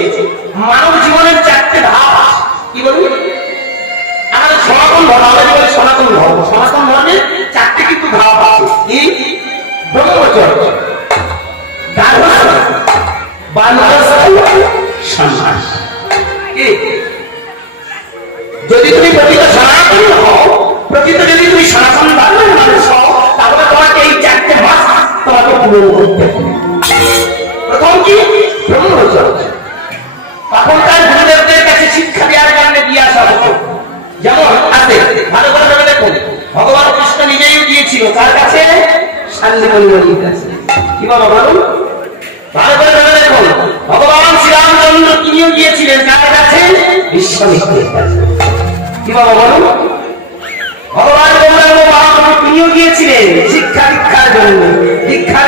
হচ্ছে মানব জীবনের চারটে ধাপ কি বলবি? আমাদের সনাতন ধর্ম, আমরা বলি সনাতন ধর্ম। সনাতন ধর্মের চারটে কিন্তু ধাপ আছে। কি? ব্রহ্মচর্য যদি তুমি প্রকৃত সনাতন হও, প্রকৃত যদি তুমি সনাতন ধর্মের মানুষ হও, তাহলে তোমাকে এই চারটে মাস তোমাকে পূরণ করতে প্রথম কি? ব্রহ্মচর্য। গুরুদেবদের কাছে শিক্ষা দেওয়ার কারণে দিয়ে আসা হতো। যেমন আছে, ভালো করে দেখুন। ভগবান কৃষ্ণ নিজেই দিয়েছিল তার কাছে? মণির কাছে। কি বাবা বলুন ভালো করে দেখুন। ভগবান শ্রীরামচন্দ্র তিনিও গিয়েছিলেন কার কাছে? কাছে। কি বাবা বলুন ভগবান গৌরাঙ্গ মহাপ্রভু তিনিও গিয়েছিলেন শিক্ষা